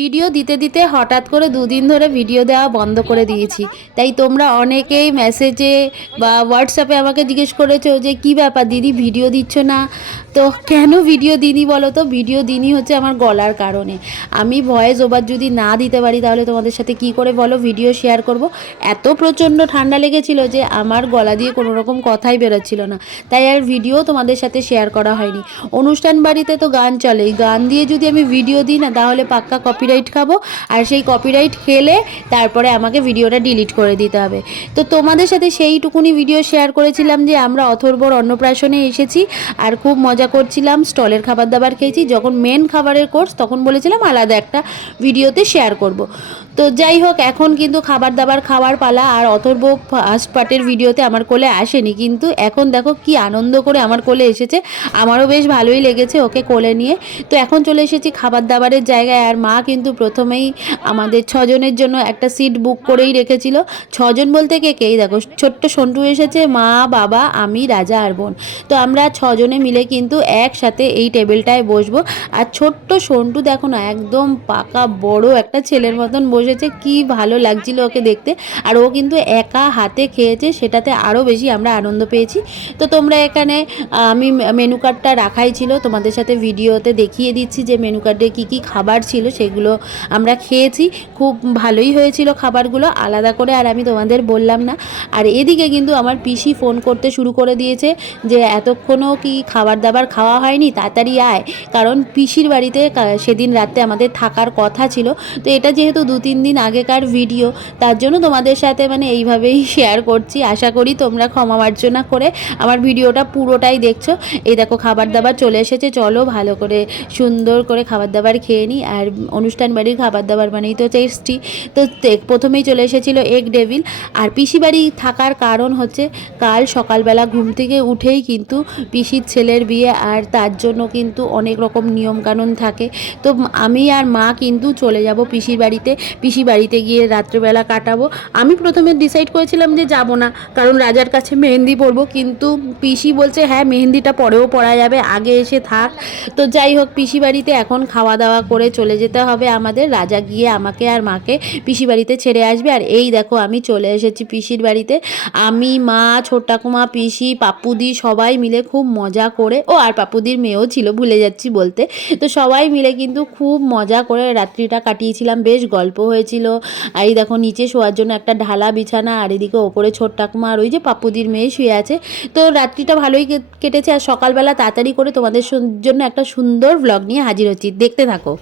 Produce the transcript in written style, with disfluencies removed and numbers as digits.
Video দিতে দিতে হঠাৎ করে দুদিন ধরে ভিডিও দেওয়া বন্ধ করে দিয়েছি। তাই তোমরা অনেকেই মেসেজে বা হোয়াটসঅ্যাপে আমাকে জিজ্ঞেস করেছো যে কী ব্যাপার দিদি ভিডিও দিচ্ছ না। তো কেন ভিডিও দিইনি বলো তো? ভিডিও দিইনি হচ্ছে আমার গলার কারণে। আমি ভয়েস ওভার যদি না দিতে পারি তাহলে তোমাদের সাথে কি করে বলো ভিডিও শেয়ার করব? এত প্রচণ্ড ঠান্ডা লেগেছিল যে আমার গলা দিয়ে কোনো রকম কথাই বেরোচ্ছিল না। তাই আর ভিডিও তোমাদের সাথে শেয়ার করা হয়নি। অনুষ্ঠান বাড়িতে তো গান চলেই, গান দিয়ে যদি আমি ভিডিও দিই না তাহলে পাক্কা কপিরাইট খাবো, আর সেই কপিরাইট খেলে তারপরে আমাকে ভিডিওটা ডিলিট করে দিতে হবে। তো তোমাদের সাথে সেইটুকুনি ভিডিও শেয়ার করেছিলাম যে আমরা অথর্বর অন্নপ্রাশনে এসেছি আর খুব মজা করছিলাম, স্টলের খাবার দাবার খেয়েছি। যখন মেন খাবারের কোর্স তখন বলেছিলাম আলাদা একটা ভিডিওতে শেয়ার করব। তো যাই হোক, এখন কিন্তু খাবার দাবার খাওয়ার পালা। আর অথর্ব ফার্স্ট পার্টের ভিডিওতে আমার কোলে আসেনি, কিন্তু এখন দেখো কি আনন্দ করে আমার কোলে এসেছে। আমারও বেশ ভালোই লেগেছে ওকে কোলে নিয়ে। তো এখন চলে এসেছি খাবার দাবারের জায়গায়। আর মা কিন্তু প্রথমেই আমাদের 6 জনের জন্য একটা সিট বুক করেই রেখেছিল। 6 জন বলতে কে কেই দেখো, ছোট্ট সন্টু এসেছে, মা বাবা আমি রাজা আর বোন। তো আমরা 6 জনে মিলে কিন্তু একসাথে এই টেবিলটায় বসবো। আর ছোট্ট সন্টু দেখো না, একদম পাকা বড় একটা ছেলের মতন বসেছে, কি ভালো লাগছিল ওকে দেখতে। আর ও কিন্তু একা হাতে খেয়েছে, সেটাতে আরও বেশি আমরা আনন্দ পেয়েছি। তো তোমরা এখানে আমি মেনু কার্ডটা রাখাই ছিল, তোমাদের সাথে ভিডিওতে দেখিয়ে দিচ্ছি যে মেনু কার্ডে কী কী খাবার ছিল সেগুলো আমরা খেয়েছি। খুব ভালোই হয়েছিল খাবারগুলো, আলাদা করে আর আমি তোমাদের বললাম না। আর এদিকে কিন্তু আমার পিসি ফোন করতে শুরু করে দিয়েছে যে এতক্ষণও কি খাবার দাবার খাওয়া হয়নি, তাড়াতাড়ি আয়। কারণ পিসির বাড়িতে সেদিন রাতে আমাদের থাকার কথা ছিল। তো এটা যেহেতু 2-3 দিন আগেকার ভিডিও, তার জন্য তোমাদের সাথে মানে এইভাবেই শেয়ার করছি। আশা করি তোমরা ক্ষমা মার্জনা করে আমার ভিডিওটা পুরোটাই দেখছো। এই দেখো খাবার দাবার চলে এসেছে, চলো ভালো করে সুন্দর করে খাবার দাবার খেয়ে নিই। আর অনুষ্ঠান বাড়ির খাবার দাবার মানেই তো টেস্টি। তো প্রথমেই চলে এসেছিলো এগ ডেভিল। আর পিসি বাড়ি থাকার কারণ হচ্ছে কাল সকালবেলা ঘুম থেকে উঠেই কিন্তু পিসির ছেলের বিয়ে, আর তার জন্য কিন্তু অনেক রকম নিয়মকানুন থাকে। তো আমি আর মা কিন্তু চলে যাব পিসির বাড়িতে। পিসি বাড়িতে গিয়ে রাত্রেবেলা কাটাবো। আমি প্রথমে ডিসাইড করেছিলাম যে যাব না, কারণ রাজার কাছে মেহেন্দি পরবো, কিন্তু পিসি বলছে হ্যাঁ মেহেন্দিটা পরেও পরা যাবে, আগে এসে থাক। তো যাই হোক, পিসি বাড়িতে এখন খাওয়া দাওয়া করে চলে যেতে হবে আমাদের। রাজা গিয়ে আমাকে আর মাকে পিসি বাড়িতে ছেড়ে আসবে। আর এই দেখো আমি চলে এসেছি পিসির বাড়িতে। আমি, মা, ছোট ঠাকুমা, পিসি, পাপ্পুদি সবাই মিলে খুব মজা করে, ও আর পাপ্পুদির মেয়েও ছিল, ভুলে যাচ্ছি বলতে। তো সবাই মিলে কিন্তু খুব মজা করে রাত্রিটা কাটিয়েছিলাম, বেশ গল্প হয়েছিল। আর এই দেখো নিচে শোয়ার জন্য একটা ঢালা বিছানা, আর এদিকে ওপরে ছোট ঠাকুমা আর ওই যে পাপ্পুদির মেয়ে শুয়ে আছে। তো রাত্রিটা ভালোই কেটেছে। আর সকালবেলা তাড়াতাড়ি করে তোমাদের জন্য একটা সুন্দর ব্লগ নিয়ে হাজির হচ্ছি, দেখতে থাকো।